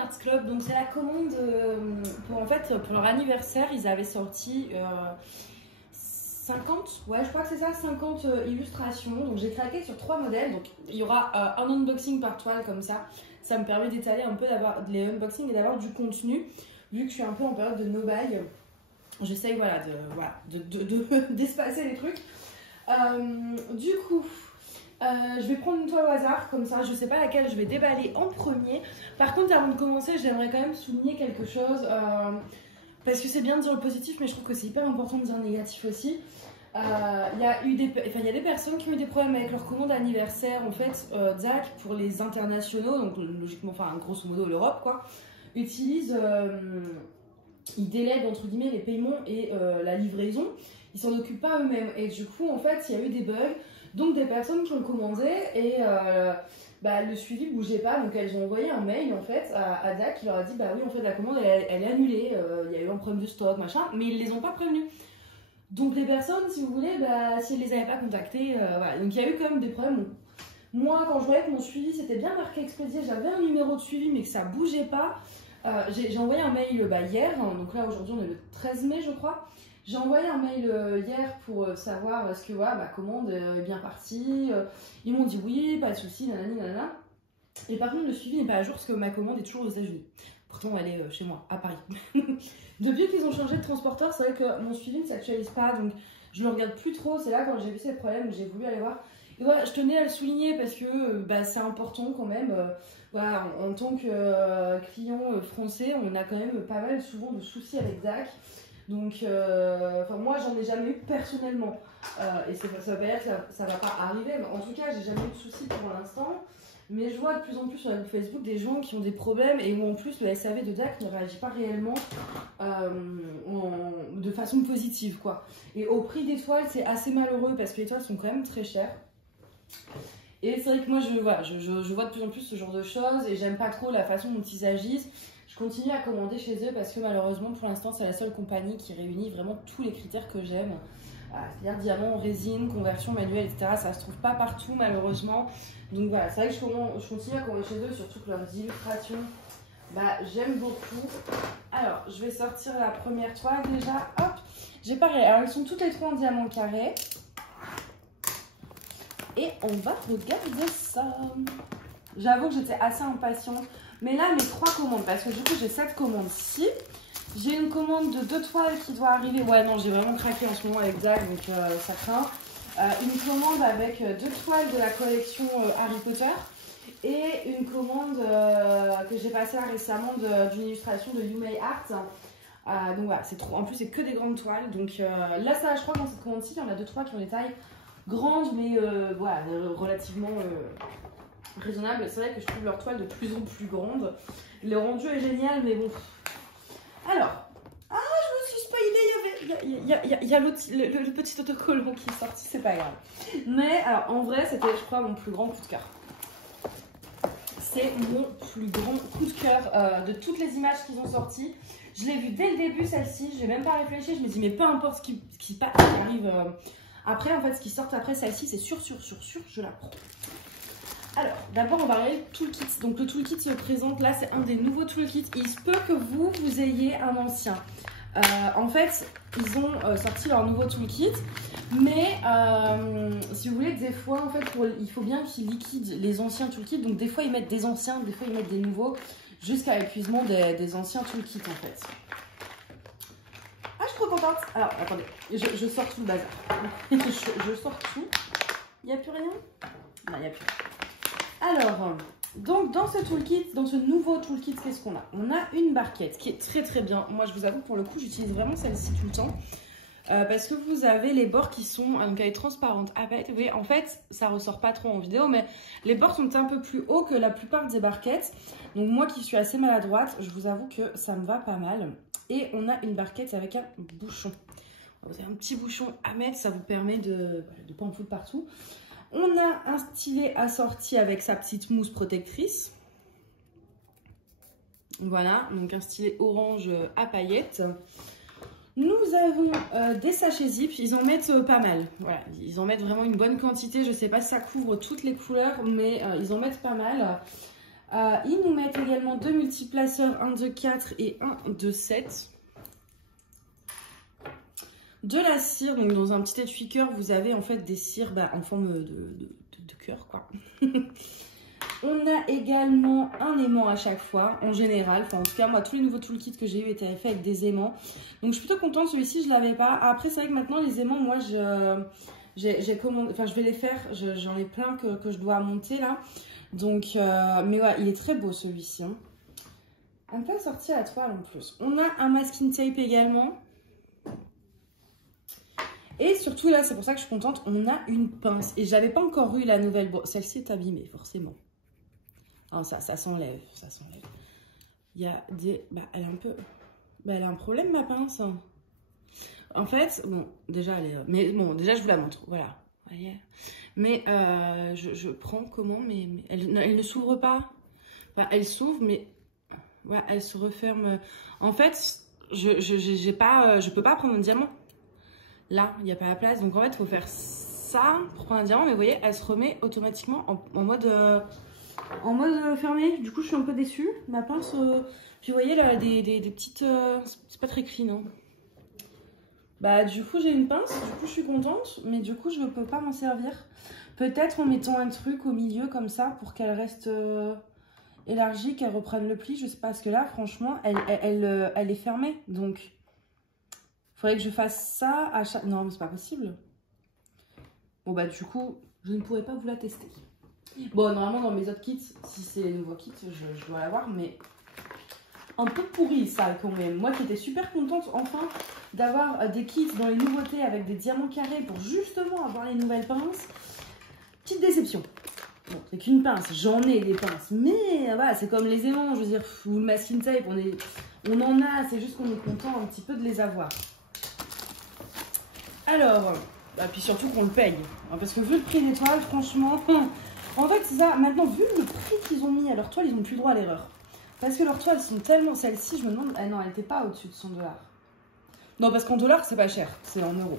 Arts Club. Donc c'est la commande pour leur anniversaire, ils avaient sorti 50, ouais je crois que c'est ça, 50 illustrations. Donc j'ai craqué sur 3 modèles. Donc il y aura un unboxing par toile comme ça. Ça me permet d'étaler un peu, d'avoir les unboxings et d'avoir du contenu. Vu que je suis un peu en période de no-buy, j'essaye voilà, d'espacer les trucs. Du coup, je vais prendre une toile au hasard, comme ça, je sais pas laquelle je vais déballer en premier. Par contre, avant de commencer, j'aimerais quand même souligner quelque chose, parce que c'est bien de dire le positif, mais je trouve que c'est hyper important de dire le négatif aussi. Il y a des personnes qui ont eu des problèmes avec leur commande anniversaire. En fait, Zach, pour les internationaux, donc logiquement, enfin grosso modo l'Europe, quoi, utilise, ils délèguent entre guillemets les paiements et la livraison. Ils s'en occupent pas eux-mêmes. Et du coup, en fait, il y a eu des bugs. Donc des personnes qui ont commandé et le suivi bougeait pas. Donc elles ont envoyé un mail en fait à Zach qui leur a dit bah oui en fait la commande elle est annulée. Il y a eu un problème de stock machin. Mais ils les ont pas prévenus. Donc les personnes, si vous voulez, si elles les avaient pas contactées, voilà. Donc il y a eu quand même des problèmes. Donc, moi, quand je voyais que mon suivi c'était bien marqué expédié, j'avais un numéro de suivi mais que ça bougeait pas. J'ai envoyé un mail hier, donc là aujourd'hui on est le 13 mai je crois. J'ai envoyé un mail hier pour savoir est-ce que ma commande est bien partie. Ils m'ont dit oui, pas de souci, nanani nanana. Et par contre le suivi n'est pas à jour parce que ma commande est toujours aux États-Unis. Pourtant elle est chez moi, à Paris. Depuis qu'ils ont changé de transporteur, c'est vrai que mon suivi ne s'actualise pas, donc je ne le regarde plus trop. C'est là quand j'ai vu ces problèmes que j'ai voulu aller voir. Et voilà, je tenais à le souligner parce que c'est important quand même. Voilà, en tant que client français, on a quand même pas mal souvent de soucis avec Zach. Donc, moi j'en ai jamais eu personnellement. Et ça veut pas dire que ça va pas arriver. Mais en tout cas, j'ai jamais eu de soucis pour l'instant. Mais je vois de plus en plus sur Facebook des gens qui ont des problèmes et où en plus le SAV de Zach ne réagit pas réellement de façon positive, quoi. Et au prix des toiles, c'est assez malheureux parce que les toiles sont quand même très chères. Et c'est vrai que moi je vois de plus en plus ce genre de choses et j'aime pas trop la façon dont ils agissent. Je continue à commander chez eux parce que malheureusement pour l'instant c'est la seule compagnie qui réunit vraiment tous les critères que j'aime. C'est-à-dire diamant, résine, conversion manuelle, etc. Ça se trouve pas partout malheureusement. Donc voilà, c'est vrai que je continue à commander chez eux, surtout que leurs illustrations, j'aime beaucoup. Alors, je vais sortir la première toile déjà. Hop, j'ai pareil. Alors, elles sont toutes les 3 en diamant carré. Et on va regarder ça. J'avoue que j'étais assez impatiente. Mais là, mes 3 commandes, parce que du coup, j'ai 7 commandes-ci. J'ai une commande de 2 toiles qui doit arriver. Ouais, non, j'ai vraiment craqué en ce moment avec Zach, donc ça craint. Une commande avec 2 toiles de la collection Harry Potter. Et une commande que j'ai passée là récemment d'une illustration de You May Art. Donc voilà, c'est trop. En plus, c'est que des grandes toiles. Donc là, ça, je crois que dans cette commande-ci, il y en a 2-3 qui ont des tailles grandes, mais voilà, relativement raisonnables. C'est vrai que je trouve leur toile de plus en plus grande. Le rendu est génial, mais bon. Alors, je me suis spoilée, il y a le petit autocollant qui est sorti, c'est pas grave. Mais alors, en vrai, c'était, je crois, mon plus grand coup de cœur. C'est mon plus grand coup de cœur de toutes les images qu'ils ont sorties. Je l'ai vue dès le début, celle-ci. Je n'ai même pas réfléchi. Je me dis, mais peu importe ce qui arrive après, en fait, ce qui sort après celle-ci, c'est sûr, je la prends. Alors, d'abord, on va regarder le toolkit. Donc, le toolkit se présente là, c'est un des nouveaux toolkits. Il se peut que vous ayez un ancien. En fait, ils ont sorti leur nouveau toolkit. Mais, si vous voulez, des fois, en fait, il faut bien qu'ils liquident les anciens toolkits. Donc, des fois, ils mettent des anciens, des fois, ils mettent des nouveaux, jusqu'à l'épuisement des anciens toolkits, en fait. Ah, je suis trop contente. Alors, attendez, je sors tout le bazar. je sors tout. Il n'y a plus rien? Non, il n'y a plus rien. Alors, donc dans ce toolkit, dans ce nouveau toolkit, qu'est-ce qu'on a? On a une barquette qui est très très bien. Moi, je vous avoue, pour le coup, j'utilise vraiment celle-ci tout le temps. Parce que vous avez les bords qui sont donc, elle est transparente. Ah, vous voyez, en fait, ça ressort pas trop en vidéo, mais les bords sont un peu plus hauts que la plupart des barquettes. Donc moi qui suis assez maladroite, je vous avoue que ça me va pas mal. Et on a une barquette avec un bouchon. Vous avez un petit bouchon à mettre, ça vous permet de pas en foutre partout. On a un stylet assorti avec sa petite mousse protectrice. Voilà, donc un stylet orange à paillettes. Nous avons des sachets zip, ils en mettent pas mal. Voilà, ils en mettent vraiment une bonne quantité. Je ne sais pas si ça couvre toutes les couleurs, mais ils en mettent pas mal. Ils nous mettent également 2 multiplaceurs, un de 4 et un de 7. De la cire, donc dans un petit étui cœur, vous avez en fait des cires en forme de cœur, quoi. On a également un aimant à chaque fois, en général. Enfin, en tout cas, moi, tous les nouveaux toolkits que j'ai eu étaient faits avec des aimants. Donc, je suis plutôt contente. Celui-ci, je ne l'avais pas. Après, c'est vrai que maintenant, les aimants, moi, j'ai commandé... Enfin, je vais les faire. J'en ai plein que je dois monter, là. Donc, mais ouais, il est très beau, celui-ci. Hein. Un peu sorti à la toile, en plus. On a un masking tape également. Et surtout, là, c'est pour ça que je suis contente, on a une pince. Et j'avais pas encore eu la nouvelle... Bon, celle-ci est abîmée, forcément. Oh, ça s'enlève, ça s'enlève. Il y a des... elle est un peu... elle a un problème, ma pince. En fait, bon, déjà, elle est... Mais bon, déjà, je vous la montre, voilà. Vous voyez. Mais je prends comment, mais elle ne s'ouvre pas. Enfin, elle s'ouvre, mais... ouais, elle se referme. En fait, je peux pas prendre un diamant. Là, il n'y a pas la place. Donc, en fait, il faut faire ça pour prendre un diamant. Mais vous voyez, elle se remet automatiquement en mode fermé. Du coup, je suis un peu déçue. Ma pince, puis vous voyez, là, des petites... c'est pas très clean. Hein. Du coup, j'ai une pince. Du coup, je suis contente. Mais du coup, je ne peux pas m'en servir. Peut-être en mettant un truc au milieu comme ça pour qu'elle reste élargie, qu'elle reprenne le pli. Je sais pas. Parce que là, franchement, elle est fermée. Donc... faudrait que je fasse ça à chaque... Non, mais c'est pas possible. Bon, du coup, je ne pourrais pas vous la tester. Bon, normalement, dans mes autres kits, si c'est les nouveaux kits, je dois l'avoir, mais un peu pourri, ça, quand même. Moi, qui étais super contente, enfin, d'avoir des kits dans les nouveautés avec des diamants carrés pour justement avoir les nouvelles pinces. Petite déception. Bon, c'est qu'une pince, j'en ai des pinces, mais voilà, c'est comme les aimants, je veux dire, ou le masking tape, on en a, c'est juste qu'on est content un petit peu de les avoir. Alors, puis surtout qu'on le paye. Parce que vu le prix des toiles, franchement, en fait, c'est ça. Maintenant, vu le prix qu'ils ont mis à leur toile, ils n'ont plus droit à l'erreur. Parce que leurs toiles sont tellement... Celle-ci, je me demande... Ah non, elle n'était pas au-dessus de 100 $. Non, parce qu'en dollars, c'est pas cher. C'est en euros.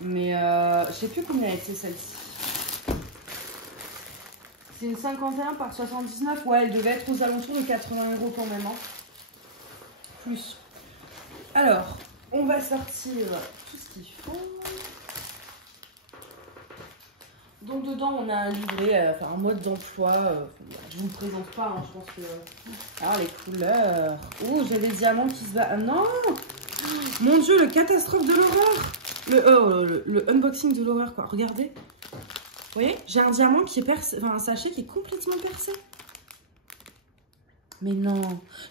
Mais je sais plus combien elle était, celle-ci. C'est une 51 par 79. Ouais, elle devait être aux alentours de 80 € quand même. Hein. Plus. Alors, on va sortir tout ce qu'il faut. Donc dedans on a un livret, un mode d'emploi. Je ne vous le présente pas, hein, je pense que... Alors les couleurs. Oh, j'ai des diamants qui se battent. Non, mon Dieu, le catastrophe de l'horreur. Le unboxing de l'horreur, quoi. Regardez. Vous voyez, j'ai un diamant qui est percé, un sachet qui est complètement percé. Mais non.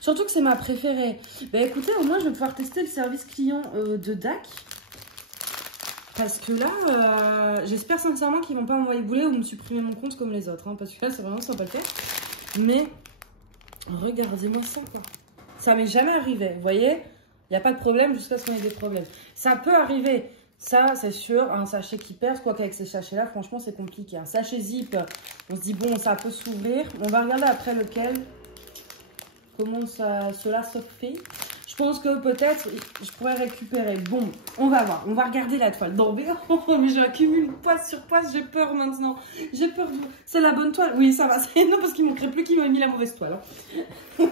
Surtout que c'est ma préférée. Écoutez, au moins je vais pouvoir tester le service client de DAC. Parce que là, j'espère sincèrement qu'ils vont pas m'envoyer bouler ou me supprimer mon compte comme les autres. Hein, parce que là, c'est vraiment ça, pas le faire. Mais regardez-moi ça, quoi. Ça m'est jamais arrivé. Vous voyez, il n'y a pas de problème jusqu'à ce qu'on ait des problèmes. Ça peut arriver. Ça, c'est sûr. Un sachet qui perce, quoi qu'avec ces sachets-là, franchement, c'est compliqué. Un sachet zip, on se dit, bon, ça peut s'ouvrir. On va regarder après lequel. Comment cela se fait. Je pense que peut-être je pourrais récupérer. Bon, on va voir. On va regarder la toile. Non, mais j'accumule poisse sur poisse. J'ai peur maintenant. J'ai peur. C'est la bonne toile. Oui, ça va. Non, parce qu'il ne manquerait plus qu'il m'ait mis la mauvaise toile. Hein.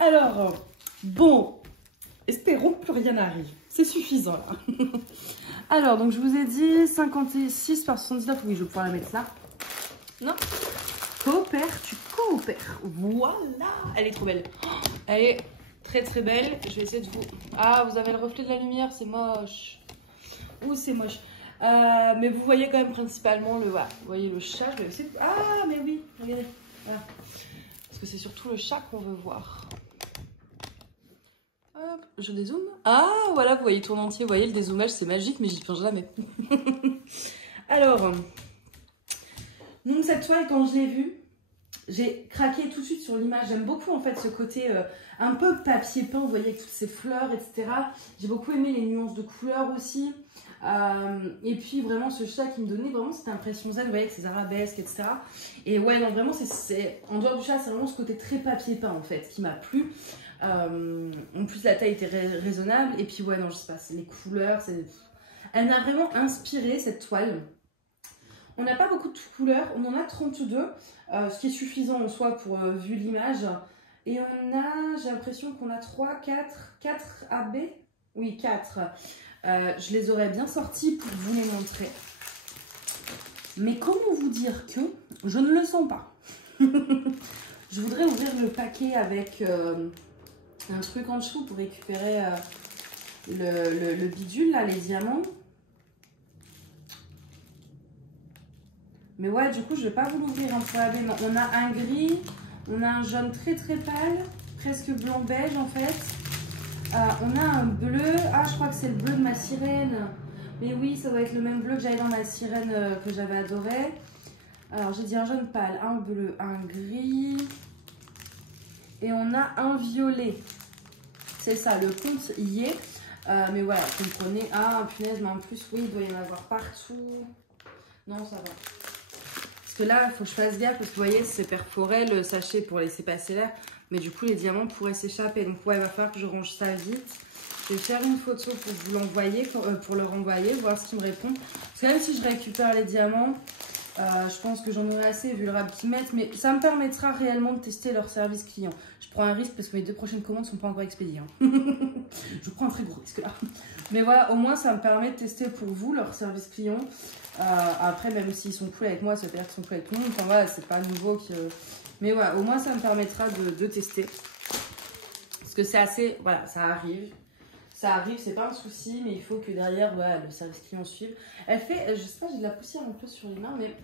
Alors, bon. Espérons que plus rien n'arrive. C'est suffisant, là. Alors, donc je vous ai dit 56 par 79. Oui, je vais pouvoir la mettre là. Non. Coopère, tu coopères. Voilà. Elle est trop belle. Elle est... très très belle. Je vais essayer de vous... Ah, vous avez le reflet de la lumière, c'est moche. Ouh, c'est moche. Mais vous voyez quand même principalement le... Voilà, vous voyez le chat. Je vais essayer de... Ah, mais oui, regardez. Voilà. Parce que c'est surtout le chat qu'on veut voir. Hop, je dézoome. Ah, voilà, vous voyez tout en entier. Vous voyez, le dézoomage, c'est magique, mais j'y pense jamais. Alors, donc cette toile, quand je l'ai vue, j'ai craqué tout de suite sur l'image. J'aime beaucoup en fait ce côté un peu papier peint, vous voyez, avec toutes ces fleurs, etc. J'ai beaucoup aimé les nuances de couleurs aussi. Et puis vraiment ce chat qui me donnait vraiment cette impression zen, vous voyez, avec ses arabesques, etc. Et ouais, non, vraiment, en dehors du chat, c'est vraiment ce côté très papier peint en fait qui m'a plu. En plus, la taille était raisonnable. Et puis ouais, non, je sais pas, les couleurs, elle m'a vraiment inspiré cette toile. On n'a pas beaucoup de couleurs, on en a 32, ce qui est suffisant en soi pour vu l'image. Et on a, j'ai l'impression qu'on a 4 AB. Oui, 4. Je les aurais bien sortis pour vous les montrer. Mais comment vous dire que je ne le sens pas. Je voudrais ouvrir le paquet avec un truc en dessous pour récupérer le bidule, là, les diamants. Mais ouais, du coup, je vais pas vous l'ouvrir en AB. Non, on a un gris, on a un jaune très très pâle, presque blanc-beige en fait. On a un bleu. Ah, je crois que c'est le bleu de ma sirène. Mais oui, ça doit être le même bleu que j'avais dans ma sirène que j'avais adoré. Alors, j'ai dit un jaune pâle, un bleu, un gris. Et on a un violet. C'est ça, le compte y est. Mais voilà, comprenez. Ah, punaise, mais en plus, oui, il doit y en avoir partout. Non, ça va. Parce que là, il faut que je fasse gaffe. Parce que vous voyez, c'est perforé le sachet pour laisser passer l'air. Mais du coup, les diamants pourraient s'échapper. Donc, ouais, il va falloir que je range ça vite. Je vais faire une photo pour vous l'envoyer, pour le renvoyer, voir ce qu'il me répond. Parce que même si je récupère les diamants, je pense que j'en aurai assez vu le rab qu'ils mettent. Mais ça me permettra réellement de tester leur service client. Je prends un risque parce que mes 2 prochaines commandes ne sont pas encore expédiées. Hein. Je prends un très gros risque là. Mais voilà, au moins ça me permet de tester pour vous leur service client. Après, même s'ils sont cool avec moi, ça veut dire qu'ils sont cool avec tout le monde. Enfin voilà, c'est pas nouveau que... Mais voilà, au moins ça me permettra de tester. Parce que c'est assez... Voilà, ça arrive. Ça arrive, c'est pas un souci, mais il faut que derrière, voilà, le service client suive. Elle fait, je sais pas, j'ai de la poussière un peu sur les mains, mais...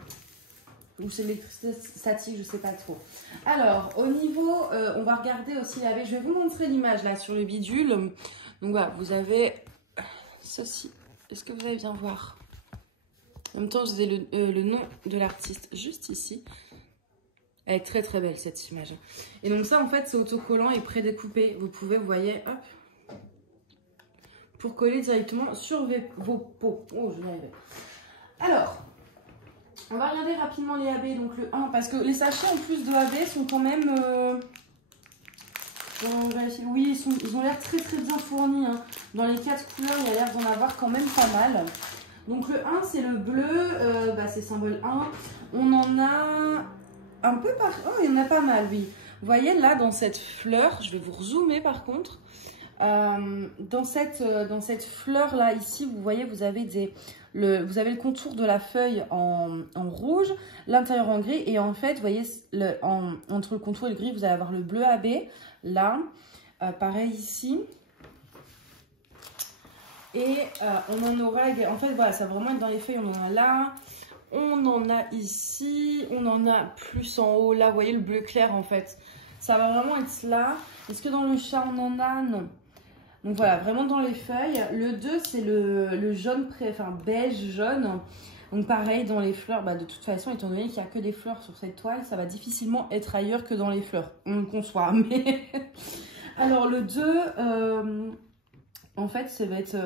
Ou c'est l'électricité statique, je sais pas trop. Alors, au niveau, on va regarder aussi avec... Je vais vous montrer l'image là sur le bidule. Donc voilà, vous avez ceci. Est-ce que vous allez bien voir? En même temps, je vous ai le nom de l'artiste juste ici. Elle est très très belle cette image. Et donc ça, en fait, c'est autocollant et prédécoupé. Vous pouvez, vous voyez, hop, pour coller directement sur vos peaux. Oh, je vais y arriver. Alors, on va regarder rapidement les AB. Donc le 1, parce que les sachets en plus de AB sont quand même... oui, ils ont l'air très très bien fournis. Hein. Dans les 4 couleurs, il y a l'air d'en avoir quand même pas mal. Donc le 1, c'est le bleu, c'est symbole 1. On en a un peu par... Oh, il y en a pas mal, oui. Vous voyez là, dans cette fleur, je vais vous rezoomer par contre. Dans cette fleur là, ici, vous voyez, vous avez le contour de la feuille en rouge, l'intérieur en gris. Et en fait, vous voyez, entre le contour et le gris, vous allez avoir le bleu AB, là. Pareil ici. Et on en aura, en fait voilà, ça va vraiment être dans les feuilles, on en a là, on en a ici, on en a plus en haut, là, vous voyez le bleu clair en fait. Ça va vraiment être là. Est-ce que dans le chat on en a? Non. Donc voilà, vraiment dans les feuilles. Le 2 c'est le jaune, beige jaune. Donc pareil dans les fleurs, de toute façon étant donné qu'il n'y a que des fleurs sur cette toile, ça va difficilement être ailleurs que dans les fleurs. On le conçoit, mais... Alors le 2... en fait, ça va être...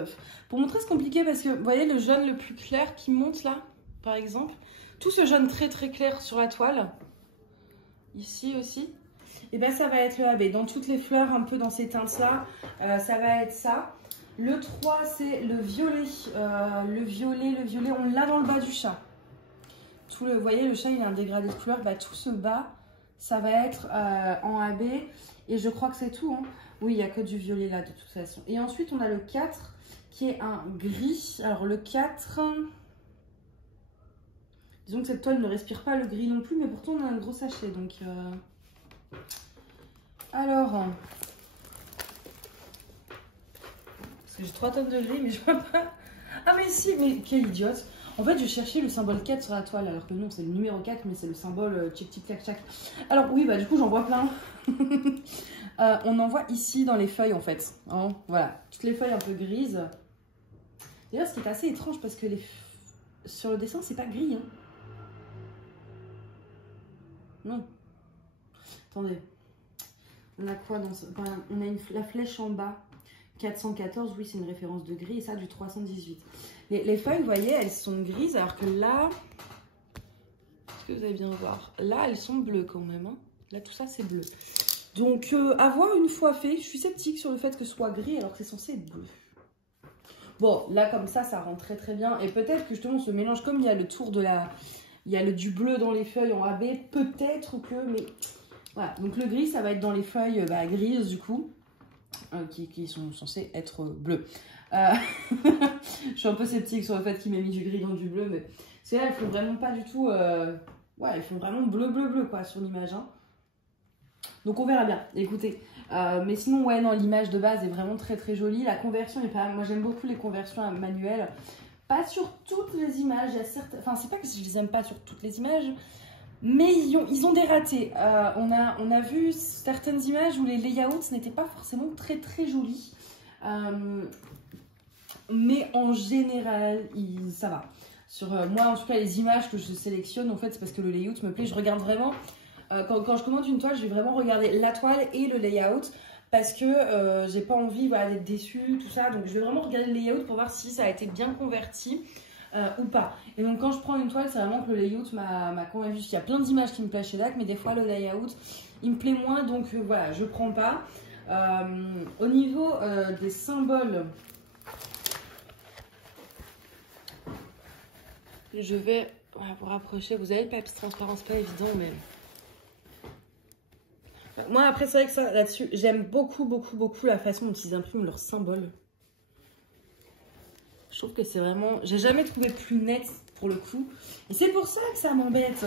Pour montrer, c'est compliqué parce que, vous voyez, le jaune le plus clair qui monte là, par exemple. Tout ce jaune très très clair sur la toile. Ici aussi. Et bien, ça va être le AB. Dans toutes les fleurs, un peu dans ces teintes-là, ça va être ça. Le 3, c'est le violet. Le violet, on l'a dans le bas du chat. Vous voyez, le chat, il a un dégradé de couleur. Tout ce bas, ça va être en AB. Et je crois que c'est tout, hein. Oui, il n'y a que du violet là de toute façon. Et ensuite, on a le 4 qui est un gris. Alors le 4, disons que cette toile ne respire pas le gris non plus, mais pourtant on a un gros sachet. Donc, alors, parce que j'ai 3 tonnes de gris, mais je vois pas. Ah mais si, mais quelle idiote. En fait, je cherchais le symbole 4 sur la toile, alors que non, c'est le numéro 4, mais c'est le symbole tchic tchic tchac tchac. Alors oui, du coup, j'en vois plein. On en voit ici dans les feuilles en fait, hein, voilà, toutes les feuilles un peu grises. D'ailleurs, ce qui est assez étrange parce que sur le dessin, c'est pas gris. Hein. Non. Attendez. On a quoi dans ce... on a la flèche en bas. 414, oui, c'est une référence de gris et ça du 318. Les feuilles, vous voyez, elles sont grises alors que là, est-ce que vous allez bien voir? Là, elles sont bleues quand même. Hein. Là, tout ça, c'est bleu. Donc, à voir une fois fait, je suis sceptique sur le fait que ce soit gris alors que c'est censé être bleu. Bon, là, comme ça rend très très bien. Et peut-être que justement, ce mélange, comme il y a le tour de la... Il y a du bleu dans les feuilles en AB, peut-être que... Mais voilà, donc le gris, ça va être dans les feuilles grises, du coup, qui sont censées être bleues. Je suis un peu sceptique sur le fait qu'il m'ait mis du gris dans du bleu, mais c'est là, elles font vraiment pas du tout... Ouais, elles font vraiment bleu, quoi, sur l'image, hein. Donc on verra bien, écoutez. Mais sinon, ouais, non, l'image de base est vraiment très très jolie. La conversion est pas... Moi, j'aime beaucoup les conversions manuelles. Pas sur toutes les images. Il y a certaines... Enfin, c'est pas que je les aime pas sur toutes les images, mais ils ont des ratés. On a vu certaines images où les layouts n'étaient pas forcément très très jolis. Mais en général, ça va. Sur moi, en tout cas, les images que je sélectionne, en fait, c'est parce que le layout me plaît. Je regarde vraiment... Quand je commande une toile, je vais vraiment regarder la toile et le layout parce que j'ai pas envie d'être déçue, tout ça. Donc je vais vraiment regarder le layout pour voir si ça a été bien converti ou pas. Et donc quand je prends une toile, c'est vraiment que le layout m'a convaincu. Il y a plein d'images qui me plaisent chez DAC, mais des fois le layout, il me plaît moins. Donc voilà, je prends pas. Au niveau des symboles, je vais vous rapprocher. Vous avez le papier transparent, c'est pas évident, mais... Moi, après, c'est vrai que ça, là-dessus, j'aime beaucoup la façon dont ils impriment leurs symboles. Je trouve que c'est vraiment... J'ai jamais trouvé plus net, pour le coup. Et c'est pour ça que ça m'embête.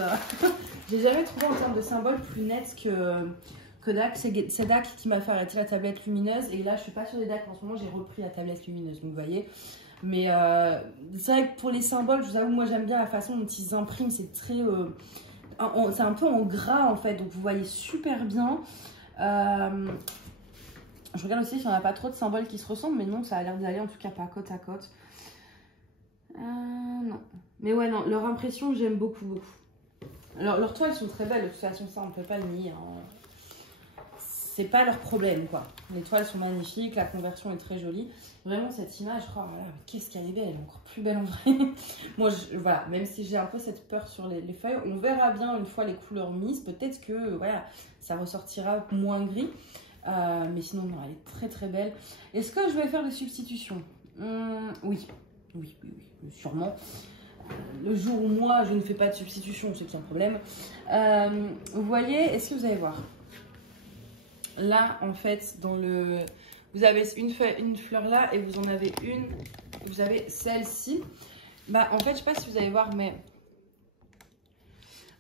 J'ai jamais trouvé, en termes de symboles, plus net que DAC. C'est DAC qui m'a fait arrêter la tablette lumineuse. Et là, je suis pas sur des DAC. En ce moment, j'ai repris la tablette lumineuse. Donc, vous voyez. Mais c'est vrai que pour les symboles, je vous avoue, moi, j'aime bien la façon dont ils impriment. C'est très... c'est un peu en gras en fait, donc vous voyez super bien. Je regarde aussi s'il n'y en a pas trop de symboles qui se ressemblent, mais non, ça a l'air d'aller en tout cas pas côte à côte. Non. Mais ouais, non, leur impression, j'aime beaucoup. Alors, leurs toiles sont très belles, de toute façon, ça on peut pas le nier, hein. C'est pas leur problème quoi. Les toiles sont magnifiques, la conversion est très jolie. Vraiment cette image, oh, voilà, qu'est-ce qu'elle est belle, elle est encore plus belle en vrai. Moi, voilà, même si j'ai un peu cette peur sur les feuilles, on verra bien une fois les couleurs mises. Peut-être que voilà, ça ressortira moins gris. Mais sinon, non, elle est très très belle. Est-ce que je vais faire des substitutions? Oui, sûrement. Le jour où moi, je ne fais pas de substitution, c'est sans problème. Vous voyez, est-ce que vous allez voir? Là, en fait, dans le... Vous avez une fleur là et vous en avez une. Vous avez celle-ci. Bah, en fait, je sais pas si vous allez voir, mais...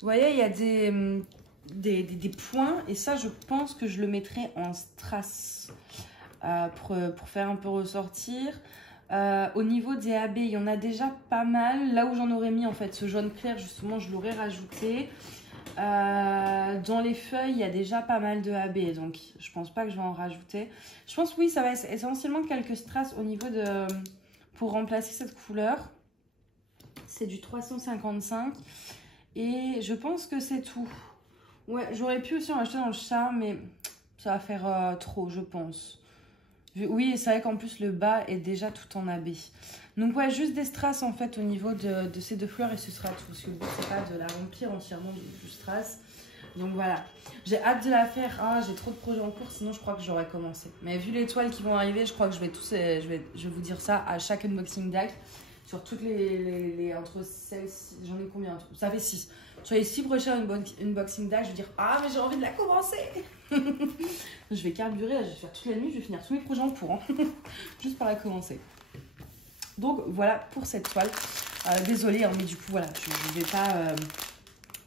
Vous voyez, il y a des points. Et ça, je pense que je le mettrai en strass pour faire un peu ressortir. Au niveau des AB, il y en a déjà pas mal. Là où j'en aurais mis, en fait, ce jaune clair, justement, je l'aurais rajouté. Dans les feuilles, il y a déjà pas mal de AB, donc je pense pas que je vais en rajouter. Je pense oui, ça va être essentiellement quelques strass au niveau de... pour remplacer cette couleur. C'est du 355 et je pense que c'est tout. Ouais, j'aurais pu aussi en acheter dans le charme, mais ça va faire trop, je pense. Oui, c'est vrai qu'en plus le bas est déjà tout en AB. Donc ouais, juste des strass en fait au niveau de ces deux fleurs et ce sera tout. Parce que le but c'est pas de la remplir entièrement du strass. Donc voilà, j'ai hâte de la faire. Ah, j'ai trop de projets en cours, sinon je crois que j'aurais commencé. Mais vu les toiles qui vont arriver, je crois que je vais vous dire ça à chaque unboxing DAC. Sur toutes les entre celles-ci, j'en ai combien? Ça fait 6. Sur les 6 prochains unboxing DAC, je vais dire ah mais j'ai envie de la commencer. Je vais carburer, là, je vais faire toute la nuit, je vais finir tous mes projets en cours, hein. Juste pour la commencer. Donc voilà pour cette toile. Désolée, hein, mais du coup voilà, je ne vais pas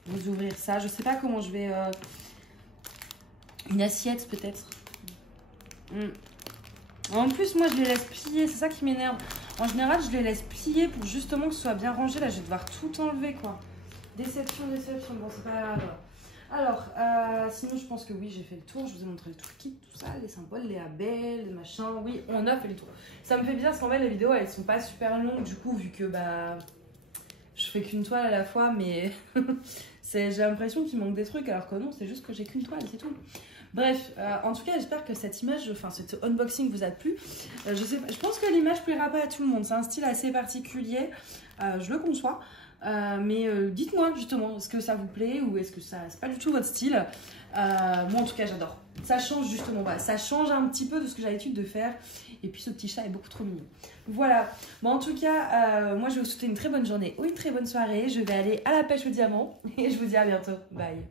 vous ouvrir ça. Je sais pas comment je vais... une assiette peut-être. En plus moi je les laisse plier, c'est ça qui m'énerve. En général je les laisse plier pour justement que ce soit bien rangé. Là je vais devoir tout enlever quoi. Déception. Bon c'est pas grave. Alors, sinon je pense que oui, j'ai fait le tour. Je vous ai montré tout le kit, tout ça, les symboles, les labels, les machins. Oui, on a fait le tour. Ça me fait bizarre parce qu'en fait, les vidéos, elles sont pas super longues. Du coup, vu que bah, je fais qu'une toile à la fois, mais j'ai l'impression qu'il manque des trucs. Alors que non, c'est juste que j'ai qu'une toile, c'est tout. Bref, en tout cas, j'espère que cette image, enfin, cet unboxing vous a plu. Je pense que l'image plaira pas à tout le monde. C'est un style assez particulier, je le conçois. Mais dites-moi justement, est-ce que ça vous plaît ou est-ce que ça c'est pas du tout votre style. Moi en tout cas j'adore. Ça change justement, voilà, ça change un petit peu de ce que j'ai l'habitude de faire. Et puis ce petit chat est beaucoup trop mignon. Voilà, bon en tout cas, moi je vais vous souhaiter une très bonne journée ou une très bonne soirée. Je vais aller à la pêche au diamant et je vous dis à bientôt. Bye.